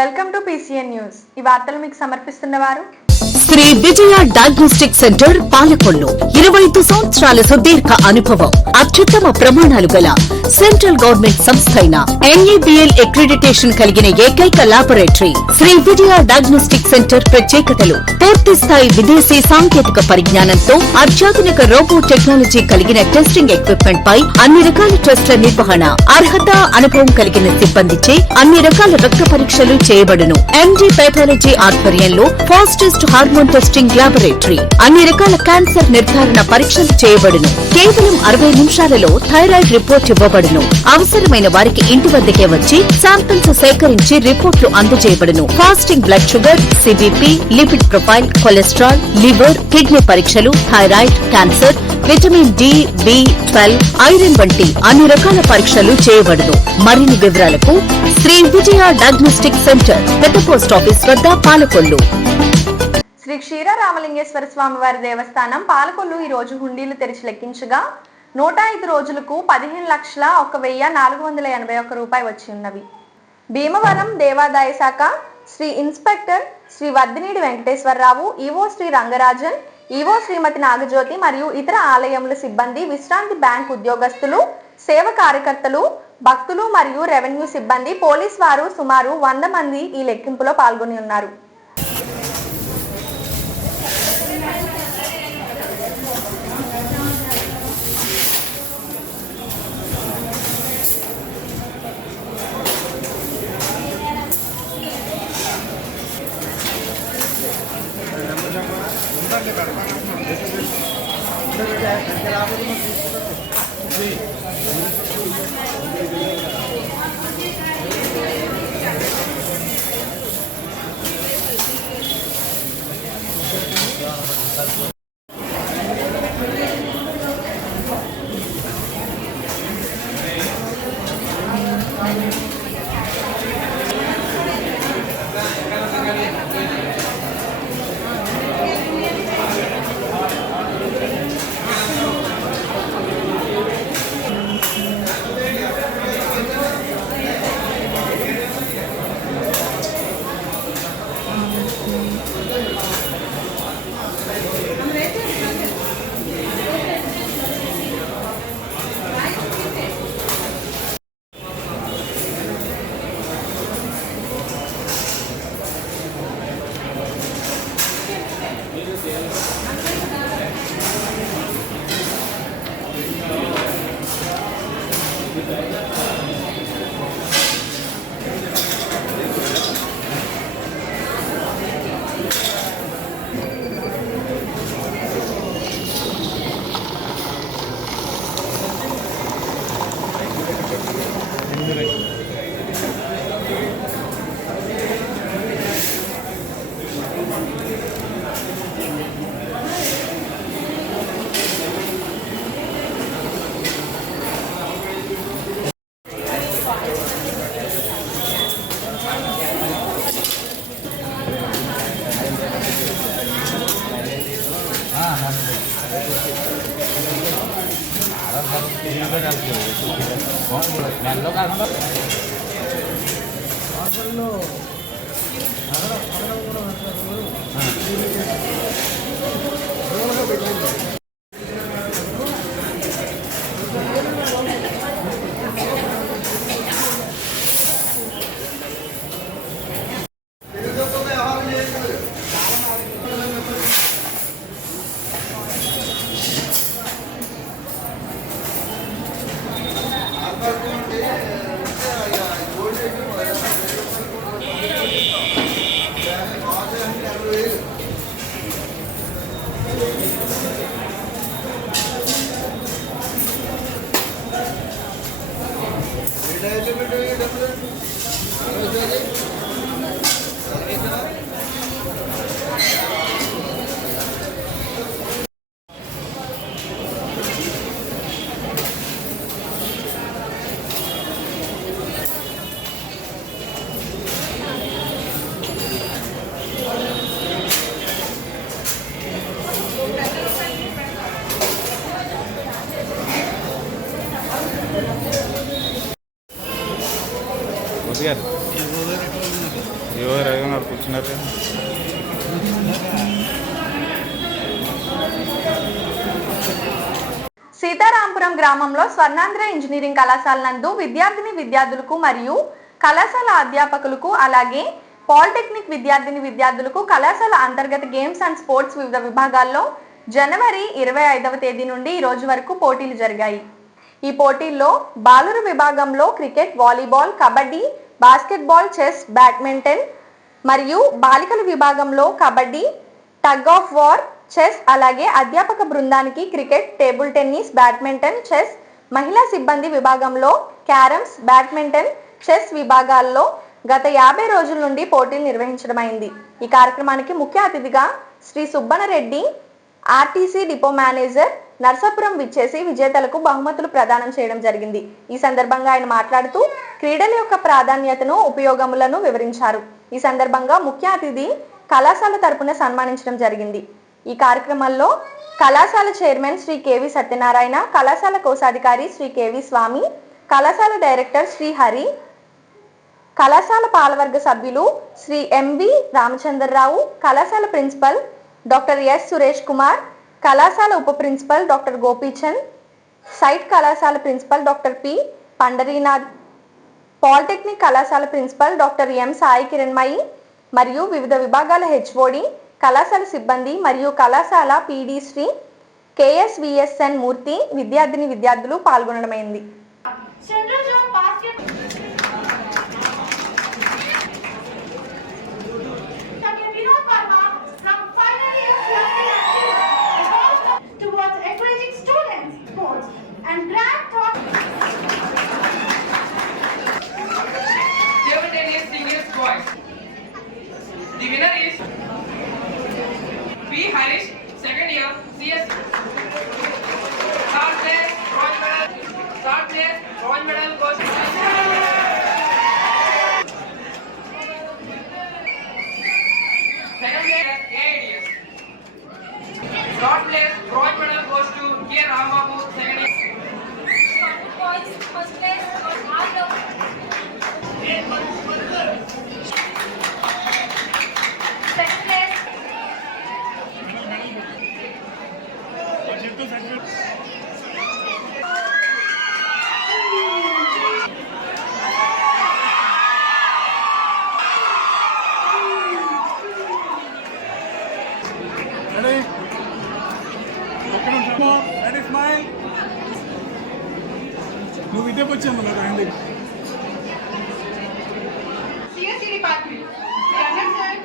Welcome to PCN news. ఈ వార్తలు మీకు సమర్పిస్తున్నవారు శ్రీ విజయ డయాగ్నోస్టిక్ సెంటర్ పాలకొల్లు. 25 సంవత్సరాల సుదీర్ఘ అనుభవం, అత్యుత్తమ ప్రమాణాలు గల సెంట్రల్ గవర్నమెంట్ సంస్థ అయిన NABL అక్రిడిటేషన్ కలిగిన ఏకైక laboratory Shri Vijaya diagnostic centre. ప్రత్యేకతలు: పూర్తి స్థాయి విదేశీ సాంకేతిక పరిజ్ఞానంతో అత్యాధునిక రోబో టెక్నాలజీ కలిగిన టెస్టింగ్ ఎక్విప్మెంట్ పై అన్ని రకాల టెస్టుల నిర్వహణ, అర్హత, అనుభవం కలిగిన సిబ్బందిచే అన్ని రకాల రక్త పరీక్షలు చేయబడును. MD పాథాలజీ ఆధ్వర్యంలో ఫాస్టెస్ట్ హార్మోన్ టెస్టింగ్ లాబొరేటరీ, అన్ని రకాల క్యాన్సర్ నిర్ధారణ పరీక్షలు చేయబడును. కేవలం 60 నిమిషాలలో థైరాయిడ్ రిపోర్ట్ ఇవ్వబడును. అవసరమైన వారికి ఇంటి వద్దకే వచ్చి శాంపిల్స్ సేకరించి రిపోర్ట్లు అందజేయబడును. Fasting blood sugar, CBP, lipid profile, cholesterol, liver, kidney పరీక్షలు, thyroid, cancer, vitamin D, B12, iron వంటి అన్ని రకాల పరీక్షలు చేయబడును. మరిన్ని వివరాలకు శ్రీ విజయ డయాగ్నోస్టిక్ సెంటర్, పెద్ద పోస్ట్ ఆఫీస్ వద్ద, పాలకొల్లు. శ్రీ క్షీరరామలింగేశ్వర స్వామి వారి దేవస్థానం పాలకొల్లు ఈ రోజు హుండీలు తెరిచి లెక్కించగా 105 రోజులకు 15,01,481 రూపాయలు వచ్చి ఉన్నవి. భీమవరం దేవాదాయ శాఖ Shri inspector Shri Vaddinidi Venkateswararao, EO Shri Rangarajan, EO Shrimati Nagajyothi మరియు ఇతర ఆలయముల సిబ్బంది, విశ్రాంతి బ్యాంక్ ఉద్యోగస్తులు, సేవ కార్యకర్తలు, భక్తులు మరియు రెవెన్యూ సిబ్బంది, పోలీస్ వారు సుమారు 100 మంది ఈ లెక్కింపులో పాల్గొని ఉన్నారు. ఎవరు కూర్చున్నారు. సీతారాంపురం గ్రామంలో స్వర్ణాంధ్ర ఇంజనీరింగ్ కళాశాల నందు విద్యార్థులకు మరియు కళాశాల అధ్యాపకులకు అలాగే పాలిటెక్నిక్ విద్యార్థులకు కళాశాల అంతర్గత గేమ్స్ అండ్ స్పోర్ట్స్ వివిధ విభాగాల్లో జనవరి 25వ తేదీ నుండి ఈ రోజు వరకు పోటీలు జరిగాయి. ఈ పోటీల్లో బాలుర విభాగంలో cricket, volleyball, kabaddi, basketball, chess, badminton మరియు బాలికల విభాగంలో kabaddi, tug of war, chess అలాగే అధ్యాపక బృందానికి cricket, table tennis, badminton, chess, మహిళా సిబ్బంది విభాగంలో క్యారమ్స్, బ్యాడ్మింటన్, చెస్ విభాగాల్లో గత 50 రోజుల నుండి పోటీలు నిర్వహించడమైంది. ఈ కార్యక్రమానికి ముఖ్య అతిథిగా Shri Subbanareddy RTC depot manager Narsapuram విచ్చేసి విజేతలకు బహుమతులు ప్రదానం చేయడం జరిగింది. ఈ సందర్భంగా ఆయన మాట్లాడుతూ క్రీడల యొక్క ప్రాధాన్యతను, ఉపయోగములను వివరించారు. ఈ సందర్భంగా ముఖ్య అతిథి కళాశాల తరపున సన్మానించడం జరిగింది. ఈ కార్యక్రమంలో కళాశాల చైర్మన్ శ్రీ కేవి సత్యనారాయణ, కళాశాల కోశాధికారి శ్రీ కేవి స్వామి, కళాశాల డైరెక్టర్ శ్రీ హరి, కళాశాల పాలవర్గ సభ్యులు శ్రీ ఎంవి రామచంద్రరావు, కళాశాల principal doctor S Suresh Kumar, కళాశాల ఉప ప్రిన్సిపల్ డాక్టర్ గోపీచంద్, సైట్ కళాశాల principal doctor P Pandarinath, polytechnic కళాశాల principal doctor M Sai Kiranmayi మరియు వివిధ విభాగాల హెచ్ఓడి, కళాశాల సిబ్బంది మరియు కళాశాల పీడీ శ్రీ కేఎస్విఎస్ఎన్ మూర్తి, విద్యార్థులు పాల్గొనడమైంది. The winner is P. Harish, second year, CS. Third place, bronze medal goes to second place, AIDS. Third place, bronze medal goes to K. Ramabu, second year. First place, నువ్వు ఇదే వచ్చాను రండి. CSE department. You understand?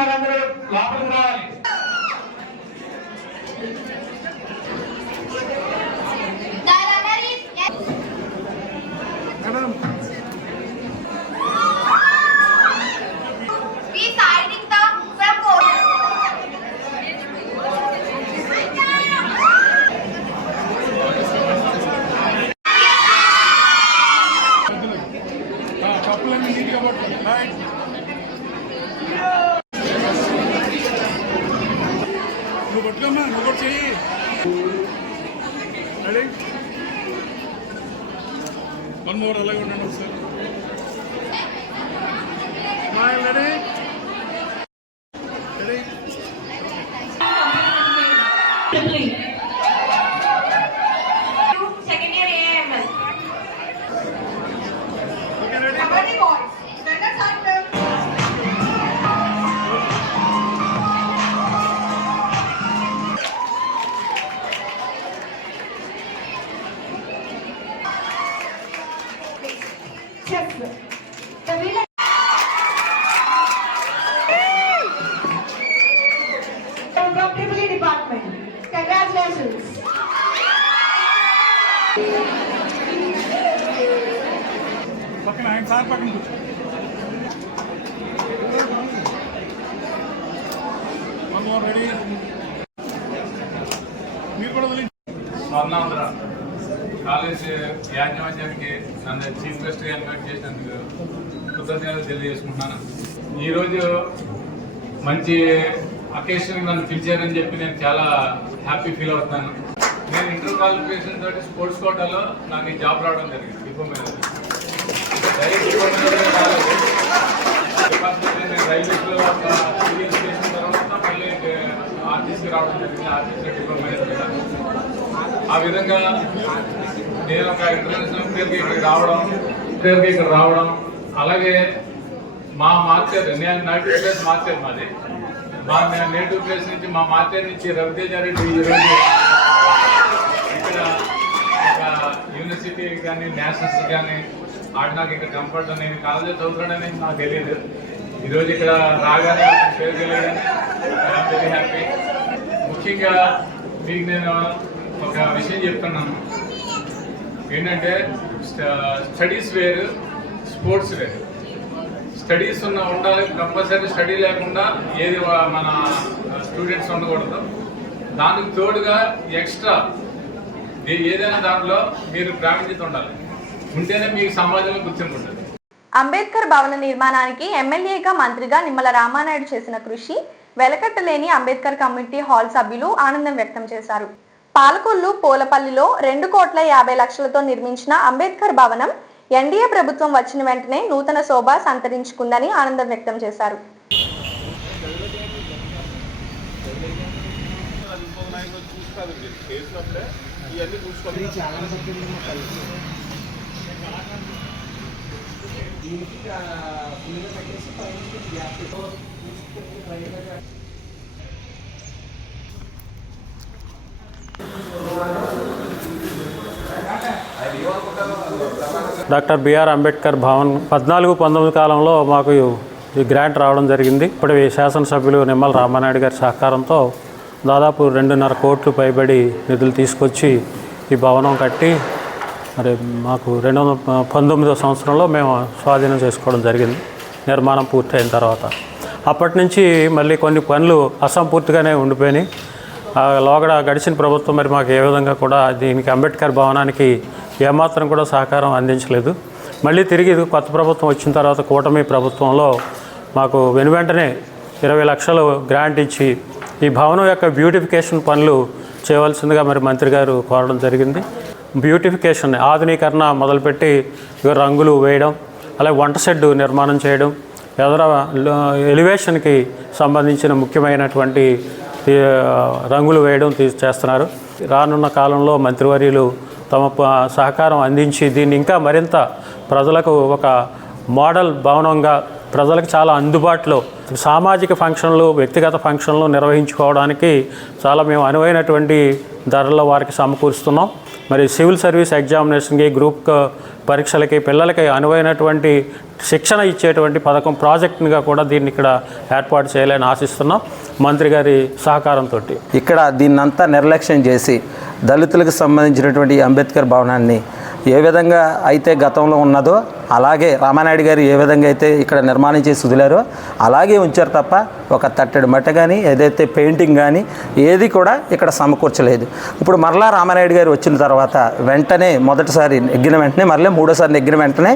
వాళ్ళందరూ లోపలికి రావాలి. కప్పులన్నీ నీట్గా పట్టు. నువ్వు పట్టుకోమ్మా, నువ్వు కూడా చెయ్యి. రెడీ? వన్ మోర్, అలాగే ఉండండి ఒకసారి. Smile. Ready? Ready? Second year AML. Okay, ready? Kabaddi boys. Standard circle. Chess. The winner. From Tripoli department. Congratulations. పక్కన ఆయన సార్ పక్కన కూర్చో. One more ready. మీరు కూడా వదిలి. స్వర్ణాంధ్ర కాలేజ్ యాజమాన్యానికి నన్ను చీఫ్ గెస్ట్గా ఇన్వైట్ చేసినందుకు కృతజ్ఞతలు తెలియజేసుకుంటున్నాను. ఈరోజు మంచి అకేషన్ నన్ను పిలిచారని చెప్పి నేను చాలా హ్యాపీ ఫీల్ అవుతున్నాను. నేను ఇంటర్ క్వాలిఫికేషన్ తోటి స్పోర్ట్స్ కోటాలో నాకు ఈ జాబ్ రావడం జరిగింది. Depot manager direct depot manager కాలేదు. డిపార్ట్మెంట్ నేను రైల్వేస్లో ఒక సీరియస్ చేసిన తర్వాత మళ్ళీ ఆర్టీసీకి రావడం జరిగింది. RTC depot manager. ఆ విధంగా నేను ఒక ఇంటర్నేషనల్ ప్లేయర్కి ఇక్కడ రావడం అలాగే మా మార్చేర్ నేను నేటివ్ ప్లేస్ మార్చేర్ మాది. మా నేటివ్ ప్లేస్ నుంచి మా మార్చేర్ నుంచి రవితేజారెడ్డి ఈరోజు ఇక్కడ ఒక యూనివర్సిటీ కానీ నేషనల్స్ కానీ ఆడినాక ఇక్కడ కంఫర్ట్ నేను కాలేజీ చదువుతాడని నాకు తెలియదు. ఈరోజు ఇక్కడ రాగానే పేరు తెలియదని ఐఎమ్ వెరీ హ్యాపీ. ముఖ్యంగా మీకు నేను ఒక విషయం చెప్తున్నాను ఏంటంటే స్టడీస్ వేరు, స్పోర్ట్స్ వేరు. స్టడీస్ ఉండాలి కంపల్సరీ. స్టడీ లేకుండా ఏది మన స్టూడెంట్స్ ఉండకూడదు. దానికి తోడుగా ఎక్స్ట్రా ఏదైనా దాంట్లో మీరు ప్రావీణ్యత ఉండాలి. ఉంటేనే మీకు సమాజంలో గుర్తింపు ఉంటుంది. అంబేద్కర్ భవన నిర్మాణానికి ఎమ్మెల్యేగా మంత్రిగా నిమ్మల రామానాయుడు చేసిన కృషి వెలకట్టలేని అంబేద్కర్ కమ్యూనిటీ హాల్ సభ్యులు ఆనందం వ్యక్తం చేశారు. పాలకొల్లు పోలపల్లిలో 2,50,00,000తో నిర్మించిన అంబేద్కర్ భవనం ఎన్డీఏ ప్రభుత్వం వచ్చిన వెంటనే నూతన శోభ సంతరించుకుందని ఆనందం వ్యక్తం చేశారు. డాక్టర్ బిఆర్ అంబేద్కర్ భవన్ 14-19 కాలంలో మాకు ఈ గ్రాంట్ రావడం జరిగింది. ఇప్పుడు శాసనసభ్యులు నిమ్మల రామానాయుడు గారి సహకారంతో దాదాపు 2.5 కోట్లు పైబడి నిధులు తీసుకొచ్చి ఈ భవనం కట్టి మరి మాకు 2019వ సంవత్సరంలో మేము స్వాధీనం చేసుకోవడం జరిగింది నిర్మాణం పూర్తయిన తర్వాత. అప్పటి నుంచి మళ్ళీ కొన్ని పనులు అసంపూర్తిగానే ఉండిపోయినాయి. లోగడ గడిచిన ప్రభుత్వం మరి మాకు ఏ విధంగా కూడా దీనికి అంబేద్కర్ భవనానికి ఏమాత్రం కూడా సహకారం అందించలేదు. మళ్ళీ తిరిగి కొత్త ప్రభుత్వం వచ్చిన తర్వాత కూటమి ప్రభుత్వంలో మాకు వెనువెంటనే 20 లక్షలు గ్రాంట్ ఇచ్చి ఈ భవనం యొక్క బ్యూటిఫికేషన్ పనులు చేయవలసిందిగా మరి మంత్రి గారు కోరడం జరిగింది. బ్యూటిఫికేషన్ ఆధునీకరణ మొదలుపెట్టి రంగులు వేయడం, అలాగే వంట షెడ్ నిర్మాణం చేయడం, ఎదుర ఎలివేషన్కి సంబంధించిన ముఖ్యమైనటువంటి రంగులు వేయడం చేస్తున్నారు. రానున్న కాలంలో మంత్రివర్యులు తమ సహకారం అందించి దీన్ని ఇంకా మరింత ప్రజలకు ఒక మోడల్ భవనంగా ప్రజలకు చాలా అందుబాటులో సామాజిక ఫంక్షన్లు, వ్యక్తిగత ఫంక్షన్లు నిర్వహించుకోవడానికి చాలా మేము అనువైనటువంటి ధరల్లో వారికి సమకూరుస్తున్నాం. మరి సివిల్ సర్వీస్ ఎగ్జామినేషన్కి, గ్రూప్ పరీక్షలకి పిల్లలకి అనువైనటువంటి శిక్షణ ఇచ్చేటువంటి పథకం ప్రాజెక్టుగా కూడా దీన్ని ఇక్కడ ఏర్పాటు చేయాలని ఆశిస్తున్నాం మంత్రి గారి సహకారంతో. ఇక్కడ దీన్నంతా నిర్లక్ష్యం చేసి దళితులకు సంబంధించినటువంటి అంబేద్కర్ భవనాన్ని ఏ విధంగా అయితే గతంలో ఉన్నదో అలాగే రామానాయుడు గారు ఏ విధంగా అయితే ఇక్కడ నిర్మాణం చేసి వదిలారో అలాగే ఉంచారు తప్ప ఒక తట్టెడు మట్ట కానీ ఏదైతే పెయింటింగ్ కానీ ఏది కూడా ఇక్కడ సమకూర్చలేదు. ఇప్పుడు మరలా రామానాయుడు గారు వచ్చిన తర్వాత వెంటనే మొదటిసారి నెగ్గిన వెంటనే మరలే మూడోసారి నెగ్గిన వెంటనే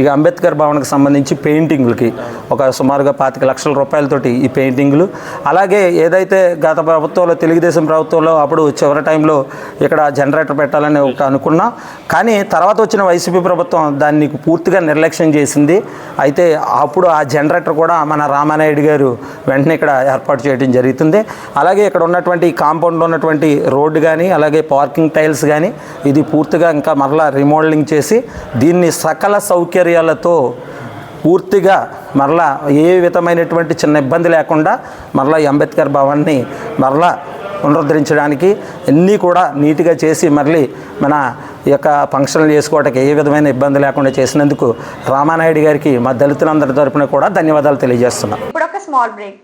ఇక అంబేద్కర్ భవన్కి సంబంధించి పెయింటింగ్లకి ఒక సుమారుగా 25 లక్షల రూపాయలతోటి ఈ పెయింటింగ్లు, అలాగే ఏదైతే గత ప్రభుత్వంలో తెలుగుదేశం ప్రభుత్వంలో అప్పుడు చివరి టైంలో ఇక్కడ జనరేటర్ పెట్టాలని ఒకటి అనుకున్నాం. కానీ తర్వాత వచ్చిన వైసీపీ ప్రభుత్వం దాన్ని పూర్తిగా నిర్లక్ష్యం చేసింది. అయితే అప్పుడు ఆ జనరేటర్ కూడా మన రామానాయుడు గారు వెంటనే ఇక్కడ ఏర్పాటు చేయడం జరుగుతుంది. అలాగే ఇక్కడ ఉన్నటువంటి కాంపౌండ్లో ఉన్నటువంటి రోడ్డు కానీ అలాగే పార్కింగ్ టైల్స్ కానీ ఇది పూర్తిగా ఇంకా మరలా రిమోడలింగ్ చేసి దీన్ని సకల సౌకర్యాలతో పూర్తిగా మరలా ఏ విధమైనటువంటి చిన్న ఇబ్బంది లేకుండా మరలా ఈ అంబేద్కర్ భవన్ని మరలా పునరుద్ధరించడానికి అన్నీ కూడా నీట్గా చేసి మళ్ళీ మన ఈ యొక్క ఫంక్షన్లు చేసుకోవడానికి ఏ విధమైన ఇబ్బంది లేకుండా చేసినందుకు రామానాయుడు గారికి మా దళితులందరి తరపున కూడా ధన్యవాదాలు తెలియజేస్తున్నాం. ఇప్పుడు ఒక small break.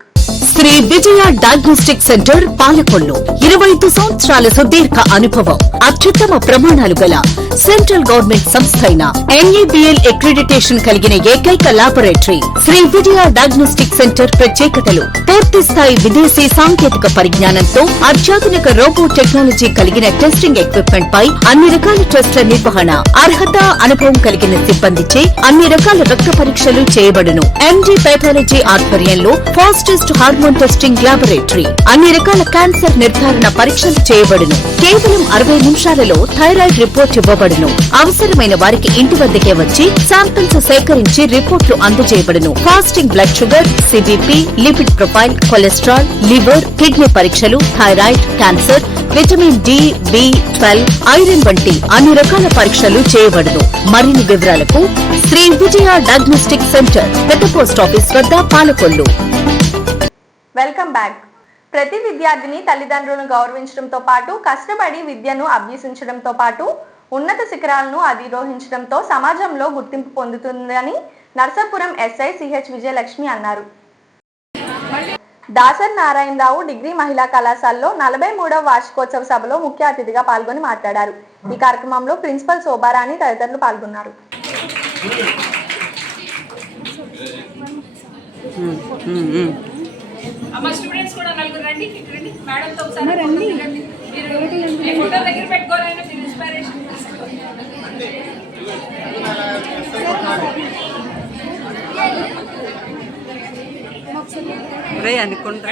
Shri Vijaya diagnostic centre Palakollu 25 సంవత్సరాల సుదీర్ఘ అనుభవం అత్యుత్తమ ప్రమాణాలు గల సెంట్రల్ గవర్నమెంట్ సంస్థ అయిన NABL అక్రిడిటేషన్ కలిగిన ఏకైక laboratory Shri Vijaya diagnostic centre ప్రత్యేకతలు పూర్తి స్థాయి విదేశీ సాంకేతిక పరిజ్ఞానంతో అత్యాధునిక రోబో టెక్నాలజీ కలిగిన టెస్టింగ్ ఎక్విప్మెంట్ పై అన్ని రకాల టెస్టుల నిర్వహణ అర్హత అనుభవం కలిగిన సిబ్బందిచే అన్ని రకాల రక్త పరీక్షలు చేయబడును MD పైథాలజీ ఆధ్వర్యంలో ఫాస్టెస్ట్ హార్మోన్ టెస్టింగ్ లాబొరేటరీ అన్ని రకాల క్యాన్సర్ నిర్ధారణ పరీక్షలు చేయబడును కేవలం 60 నిమిషాలలో థైరాయిడ్ రిపోర్ట్ ఇవ్వబడును అవసరమైన వారికి ఇంటి వద్దకే వచ్చి శాంపిల్స్ సేకరించి రిపోర్ట్లు అందజేయబడును fasting blood sugar CBP lipid profile cholesterol liver kidney పరీక్షలు thyroid cancer vitamin D B12 iron వంటి అన్ని రకాల పరీక్షలు చేయబడును మరిన్ని వివరాలకు శ్రీ విజయ డయాగ్నోస్టిక్ సెంటర్ పెద్ద పోస్ట్ ఆఫీస్ వద్ద పాలకొల్లు. Welcome back. ప్రతి విద్యార్థిని తల్లిదండ్రులను గౌరవించడంతో పాటు కష్టపడి విద్యను అభ్యసించడంతో పాటు ఉన్నత శిఖరాలను అధిరోహించడంతో సమాజంలో గుర్తింపు పొందుతుందని నర్సాపురం SI CH విజయలక్ష్మి అన్నారు. దాసర్ నారాయణరావు డిగ్రీ మహిళా కళాశాలలో 43వ వార్షికోత్సవ సభలో ముఖ్య అతిథిగా పాల్గొని మాట్లాడారు. ఈ కార్యక్రమంలో ప్రిన్సిపల్ శోభారాణి తదితరులు పాల్గొన్నారు. అమ్మ స్టూడెంట్స్ కూడా నలుగురు రండి రండి మేడంతో ఒకసారి రండి మీరు ఫోటో దగ్గర పెట్టుకోవాలన్నా మీరు ఇన్స్పిరేషన్ రే అనుకుంటా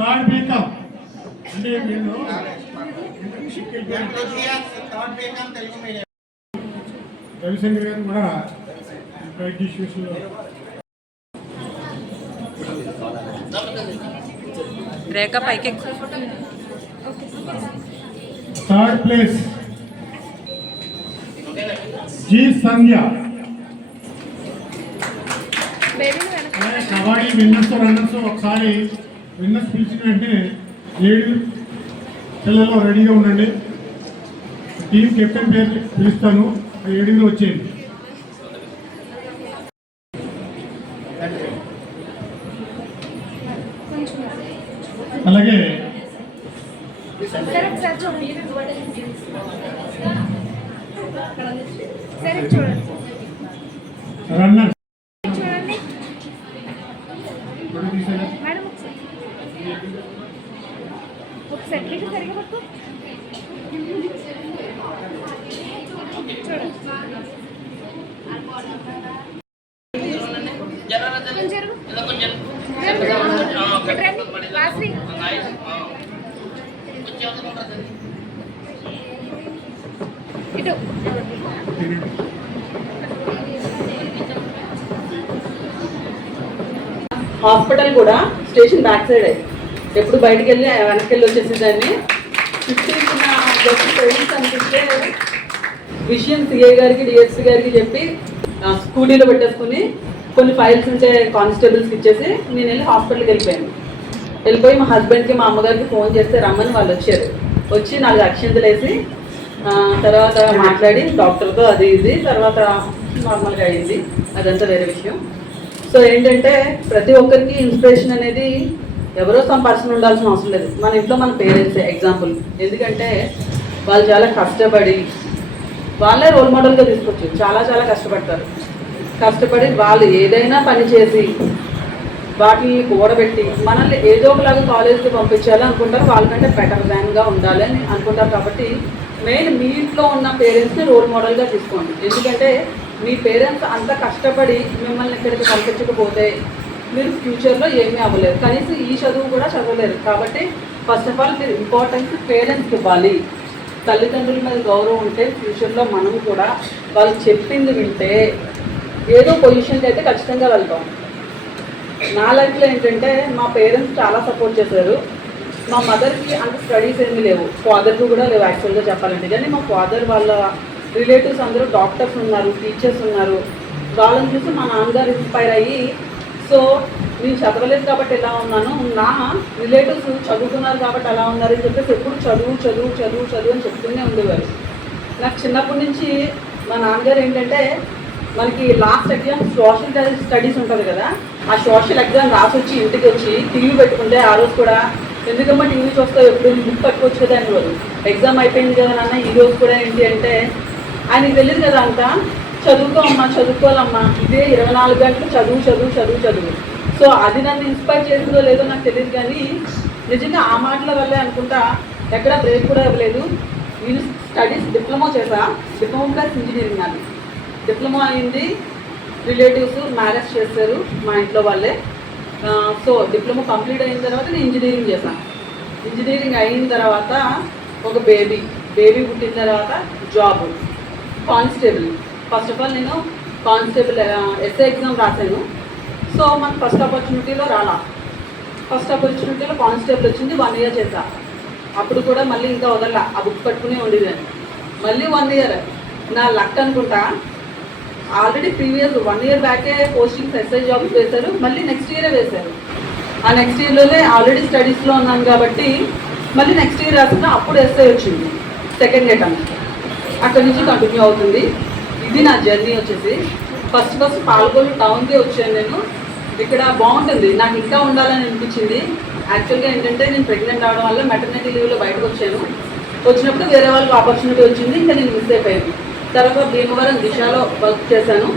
థర్డ్ బీకామ్ అంటే వీళ్ళు రవిశంకర్ గారు కూడా బైక్ ఇష్యూస్లో రేఖ పైకి థర్డ్ ప్లేస్ జి సంధ్య కబడ్డీ విన్నర్స్ రన్నర్స్ ఒకసారి విన్నర్స్ పిలిచిన వెంటనే 7 పిల్లలు రెడీగా ఉండండి. టీం కెప్టెన్ పేరు పిలుస్తాను, 7 వచ్చేయండి. అలాగే రన్నర్ హాస్పిటల్ కూడా స్టేషన్ బ్యాక్ సైడ్ ఎప్పుడు బయటకు వెళ్ళి వెనక్కి వెళ్ళి వచ్చేసేదాన్ని. 15 పేరెంట్స్ అనిపిస్తే విషయం CA గారికి DSP గారికి చెప్పి స్కూటీలో పెట్టేసుకుని కొన్ని ఫైల్స్ ఉంటే కానిస్టేబుల్స్కి ఇచ్చేసి నేను వెళ్ళి హాస్పిటల్కి వెళ్ళిపోయి మా హస్బెండ్కి మా అమ్మగారికి ఫోన్ చేస్తే రమ్మని వాళ్ళు వచ్చారు. వచ్చి 4 అక్షంతలు వేసి తర్వాత మాట్లాడి డాక్టర్తో అది ఇది తర్వాత నార్మల్గా అయింది. అదంతా వేరే విషయం. సో ఏంటంటే ప్రతి ఒక్కరికి ఇన్స్పిరేషన్ అనేది ఎవరో సమ్ పర్సన్ ఉండాల్సిన అవసరం లేదు. మన ఇంట్లో మన పేరెంట్సే ఎగ్జాంపుల్. ఎందుకంటే వాళ్ళు చాలా కష్టపడి వాళ్ళే రోల్ మోడల్గా తీసుకోవచ్చు. చాలా చాలా కష్టపడతారు. కష్టపడి వాళ్ళు ఏదైనా పని చేసి వాటిని కూడబెట్టి మనల్ని ఏదో ఒకలాగా కాలేజ్కి పంపించాలి అనుకుంటారు. వాళ్ళకంటే బెటర్ దాన్గా ఉండాలి అని అనుకుంటారు. కాబట్టి మెయిన్ మీ ఇంట్లో ఉన్న పేరెంట్స్ని రోల్ మోడల్గా తీసుకోండి. ఎందుకంటే మీ పేరెంట్స్ అంత కష్టపడి మిమ్మల్ని ఇక్కడికి పంపించకపోతే మీరు ఫ్యూచర్లో ఏమీ అవ్వలేరు. కనీసం ఈ చదువు కూడా చదవలేరు. కాబట్టి ఫస్ట్ ఆఫ్ ఆల్ మీరు ఇంపార్టెన్స్ పేరెంట్స్కి ఇవ్వాలి. తల్లిదండ్రుల మీద గౌరవం ఉంటే ఫ్యూచర్లో మనం కూడా వాళ్ళు చెప్పింది వింటే ఏదో పొజిషన్కి అయితే ఖచ్చితంగా వెళ్తాం. నా లైఫ్లో ఏంటంటే మా పేరెంట్స్ చాలా సపోర్ట్ చేశారు. మా మదర్కి అంత స్టడీస్ ఏమీ లేవు, ఫాదర్కి కూడా లేవు యాక్చువల్గా చెప్పాలంటే. కానీ మా ఫాదర్ వాళ్ళ రిలేటివ్స్ అందరూ డాక్టర్స్ ఉన్నారు, టీచర్స్ ఉన్నారు. వాళ్ళని చూసి మా నాన్నగారు ఇన్స్పైర్ అయ్యి, సో నేను చదవలేదు కాబట్టి ఎలా ఉన్నాను, నా రిలేటివ్స్ చదువుకున్నారు కాబట్టి అలా ఉన్నారు అని చెప్పేసి ఎప్పుడు చదువు చదువు చదువు చదువు అని చెప్తూనే ఉండేవారు. నాకు చిన్నప్పటి నుంచి మా నాన్నగారు ఏంటంటే, మనకి లాస్ట్ ఎగ్జామ్ సోషల్ స్టడీస్ ఉంటుంది కదా, ఆ సోషల్ ఎగ్జామ్ రాసి వచ్చి ఇంటికి వచ్చి టీవీ పెట్టుకుంటే ఆ రోజు కూడా, ఎందుకమ్మా టీవీ చూస్తావు, ఎప్పుడు బుక్ పట్టుకోవచ్చు కదా అని రోజు, ఎగ్జామ్ అయిపోయింది కదా నాన్న ఈ రోజు కూడా ఏంటి అంటే, ఆయనకి తెలియదు కదా అంతా, చదువుకో అమ్మా చదువుకోవాలమ్మా, ఇదే 24 గంటలు చదువు చదువు చదువు చదువు. సో అది నన్ను ఇన్స్పైర్ చేసిందో లేదో నాకు తెలియదు, కానీ నిజంగా ఆ మాటల వల్లే అనుకుంటా ఎక్కడ బ్రేక్ కూడా ఇవ్వలేదు. నేను స్టడీస్ డిప్లొమా చేశా, డిప్లొమా ప్లస్ ఇంజనీరింగ్. అది డిప్లొమా అయింది, రిలేటివ్స్ మ్యారేజ్ చేశారు మా ఇంట్లో వాళ్ళే. సో డిప్లొమా కంప్లీట్ అయిన తర్వాత నేను ఇంజనీరింగ్ చేశాను. ఇంజనీరింగ్ అయిన తర్వాత ఒక బేబీ పుట్టిన తర్వాత job constable. First of all నేను కానిస్టేబుల్ ఎస్ఐ ఎగ్జామ్ రాశాను. సో మనకు ఫస్ట్ ఆపర్చునిటీలో రాలా, ఫస్ట్ ఆపర్చునిటీలో కానిస్టేబుల్ వచ్చింది, 1 year చేశా. అప్పుడు కూడా మళ్ళీ ఇంకా వదల, ఆ బుక్ పట్టుకునే ఉండేదాన్ని. మళ్ళీ 1 year నా లక్ అనుకుంటా, ఆల్రెడీ ప్రీవియస్ 1 year బ్యాకే పోస్టింగ్స్ ఎస్ఐ జాబ్ వేశారు, మళ్ళీ నెక్స్ట్ ఇయరే వేశారు. ఆ నెక్స్ట్ ఇయర్లోనే ఆల్రెడీ స్టడీస్లో ఉన్నాను కాబట్టి మళ్ళీ నెక్స్ట్ ఇయర్ రాసిన, అప్పుడు ఎస్ఐ వచ్చింది సెకండ్ అటెంప్ట్. అక్కడి నుంచి కంటిన్యూ అవుతుంది. ఇది నా జర్నీ వచ్చేసి. ఫస్ట్ పాల్గొల్లు టౌన్కే వచ్చాను నేను. ఇక్కడ బాగుంటుంది, నాకు ఇంకా ఉండాలని అనిపించింది. యాక్చువల్గా ఏంటంటే నేను ప్రెగ్నెంట్ అవడం వల్ల మెటర్నిటీ లీవ్లో బయటకు వచ్చాను. వచ్చినప్పుడు వేరే వాళ్ళకి ఆపర్చునిటీ వచ్చింది, ఇంకా నేను మిస్ అయిపోయాను. తర్వాత భీమవరం దిశలో వర్క్ చేశాను.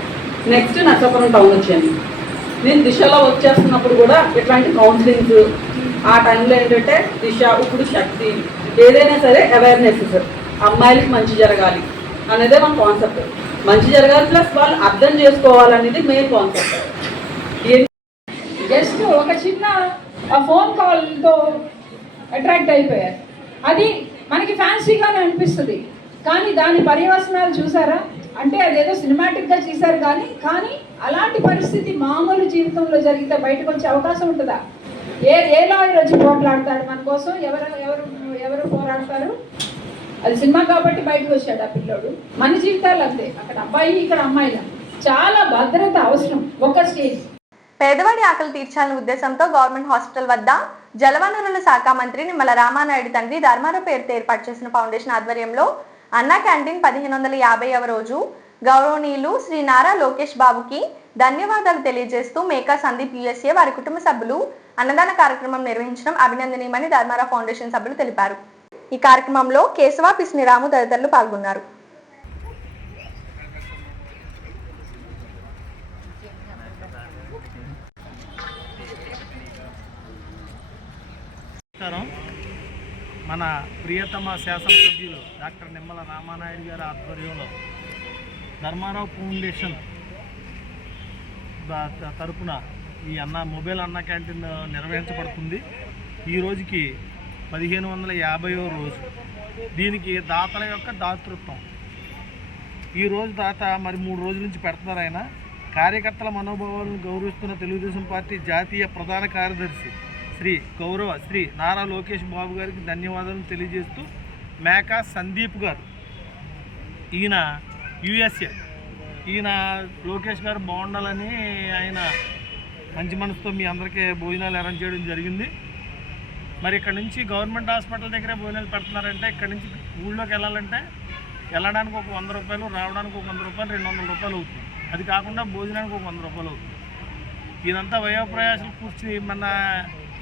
నెక్స్ట్ నర్సాపురం టౌన్ వచ్చాను. నేను దిశలో వర్క్ చేస్తున్నప్పుడు కూడా ఇట్లాంటి కౌన్సిలింగ్స్, ఆ టైంలో ఏంటంటే దిశ, ఇప్పుడు శక్తి, ఏదైనా సరే అవేర్నెస్, అమ్మాయిలకి మంచి జరగాలి అనేదే మన కాన్సెప్ట్. మంచి జరగాలి ప్లస్ వాళ్ళు అర్థం చేసుకోవాలనేది మెయిన్ కాన్సెప్ట్. జస్ట్ ఒక చిన్న ఫోన్ కాల్తో అట్రాక్ట్ అయిపోయారు. అది మనకి ఫ్యాన్సీగానే అనిపిస్తుంది, కానీ దాని పర్యవసనాలు చూసారా అంటే అదేదో సినిమాటిక్గా చేశారు, కానీ అలాంటి పరిస్థితి మామూలు జీవితంలో జరిగితే బయటకు వచ్చే అవకాశం ఉంటుందా? ఏ లాయర్ వచ్చి పోట్లాడతాడు మన కోసం? ఎవరు పోరాడతారు? అది సినిమా కాబట్టి బయటకు వచ్చాడు ఆ పిల్లోడు. మన జీవితాలు అంతే, అక్కడ అబ్బాయి ఇక్కడ అమ్మాయిల. చాలా భద్రత అవసరం. ఒక స్టేజ్ పేదవాడి ఆకలి తీర్చాలనే ఉద్దేశంతో గవర్నమెంట్ హాస్పిటల్ వద్ద జలవనరుల శాఖ మంత్రి నిమ్మల రామానాయుడు తండ్రి ధర్మారావు పేరుతో ఏర్పాటు చేసిన ఫౌండేషన్ ఆధ్వర్యంలో అన్నా క్యాంటీన్ 1550వ రోజు గౌరవనీయులు శ్రీ నారా లోకేష్ బాబుకి ధన్యవాదాలు తెలియజేస్తూ మేకా సందీప్ USA వారి కుటుంబ సభ్యులు అన్నదాన కార్యక్రమం నిర్వహించడం అభినందనీయమని ధర్మారావు ఫౌండేషన్ సభ్యులు తెలిపారు. ఈ కార్యక్రమంలో కేశవ పిస్నిరాము తదితరులు పాల్గొన్నారు. మన ప్రియతమ శాసనసభ్యులు డాక్టర్ నిమ్మల రామానాయుడు గారి ఆధ్వర్యంలో ధర్మారావు ఫౌండేషన్ తరపున ఈ మొబైల్ అన్న క్యాంటీన్ నిర్వహించబడుతుంది. ఈ రోజుకి 1550వ రోజు. దీనికి దాతల యొక్క దాతృత్వం. ఈరోజు దాత మరి 3 రోజుల నుంచి పెడుతున్నారు. ఆయన కార్యకర్తల మనోభావాలను గౌరవిస్తున్న తెలుగుదేశం పార్టీ జాతీయ ప్రధాన కార్యదర్శి శ్రీ నారా లోకేష్ బాబు గారికి ధన్యవాదాలు తెలియజేస్తూ మేకా సందీప్ గారు, ఈయన USA, ఈయన లోకేష్ గారు బాగుండాలని ఆయన మంచి మనసుతో మీ అందరికీ భోజనాలు అరేంజ్ చేయడం జరిగింది. మరి ఇక్కడ నుంచి గవర్నమెంట్ హాస్పిటల్ దగ్గరే భోజనాలు పెడుతున్నారంటే, ఇక్కడ నుంచి ఊళ్ళోకి వెళ్ళడానికి ఒక 100 రూపాయలు, రావడానికి ఒక 100 రూపాయలు, 200 రూపాయలు అవుతుంది. అది కాకుండా భోజనానికి ఒక 100 రూపాయలు అవుతుంది. ఇదంతా వయోప్రయాసాలు కూర్చి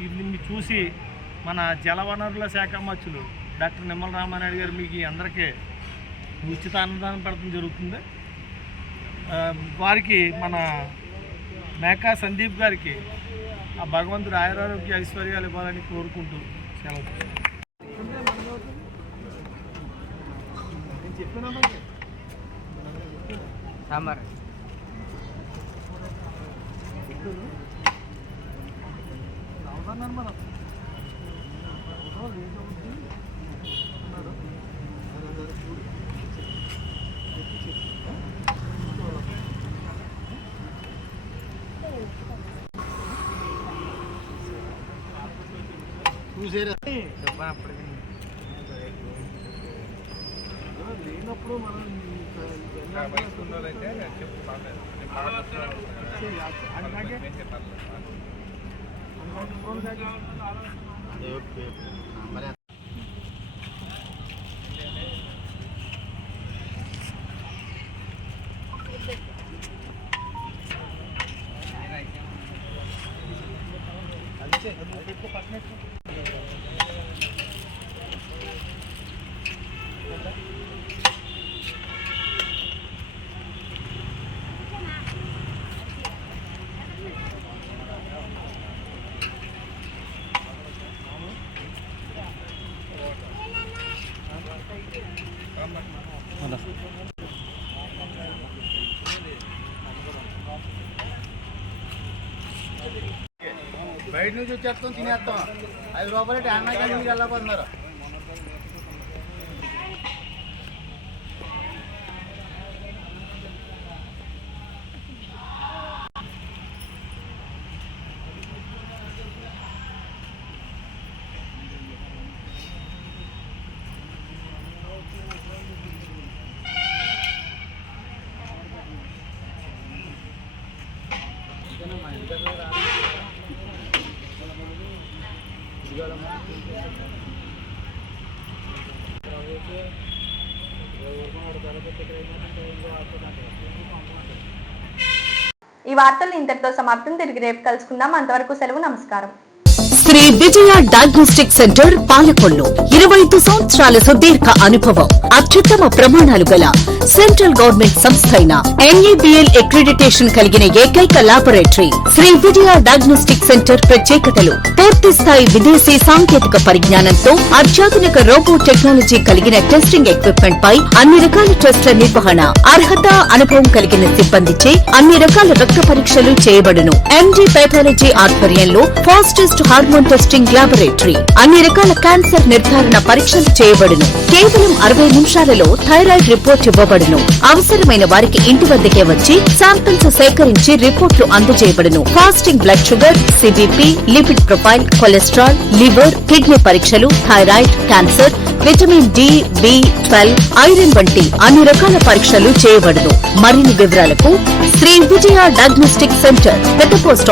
ఇది చూసి మన జలవనరుల శాఖ మంత్రులు డాక్టర్ నిమ్మల రామానాయుడు గారు మీకు అందరికీ ఉచిత అన్నదానం పెడతాం జరుగుతుంది. వారికి మన మేకా సందీప్ గారికి ఆ భగవంతుడు ఆయురారోగ్య ఐశ్వర్యాలు ఇవ్వాలని కోరుకుంటూ సెలవు. లేనప్పుడు మనం బయట నుంచి వచ్చేస్తాం తినేస్తాం 5 రూపాయలు అన్నా కానీ మీరు వెళ్ళకపోతున్నారు. ఈ వార్తలు ఇంతటితో సమాప్తం. తిరిగి రేపు కలుసుకుందాం. అంతవరకు సెలవు. నమస్కారం. శ్రీ విజయ డయాగ్నోస్టిక్ సెంటర్ పాలకొల్లు 25 సంవత్సరాల సుదీర్ఘ అనుభవం, అత్యుత్తమ ప్రమాణాలు గల సెంట్రల్ గవర్నమెంట్ సంస్థ అయిన NABL అక్రిడిటేషన్ కలిగిన ఏకైక laboratory Shri Vijaya diagnostic centre ప్రత్యేకతలు: పూర్తి స్థాయి విదేశీ సాంకేతిక పరిజ్ఞానంతో అత్యాధునిక రోబో టెక్నాలజీ కలిగిన టెస్టింగ్ ఎక్విప్మెంట్ పై అన్ని రకాల టెస్టుల నిర్వహణ, అర్హత, అనుభవం కలిగిన సిబ్బందిచే అన్ని రకాల రక్త పరీక్షలు చేయబడును. MD పెథాలజీ ఆధ్వర్యంలో ఫాస్టెస్ట్ హార్మోన్ టెస్టింగ్ లాబొరేటరీ, అన్ని రకాల క్యాన్సర్ నిర్ధారణ పరీక్షలు చేయబడును. కేవలం 60 నిమిషాలలో థైరాయిడ్ రిపోర్ట్ ఇవ్వబడును. అవసరమైన వారికి ఇంటి వద్దకే వచ్చి శాంపిల్స్ సేకరించి రిపోర్ట్లు అందజేయబడును. Fasting blood sugar, CBP, lipid profile, cholesterol, liver, kidney పరీక్షలు, thyroid, cancer, vitamin D, B12, iron వంటి అన్ని రకాల పరీక్షలు చేయబడును. మరిన్ని వివరాలకు శ్రీ విజయ డయాగ్నోస్టిక్ సెంటర్, పెద్ద పోస్ట్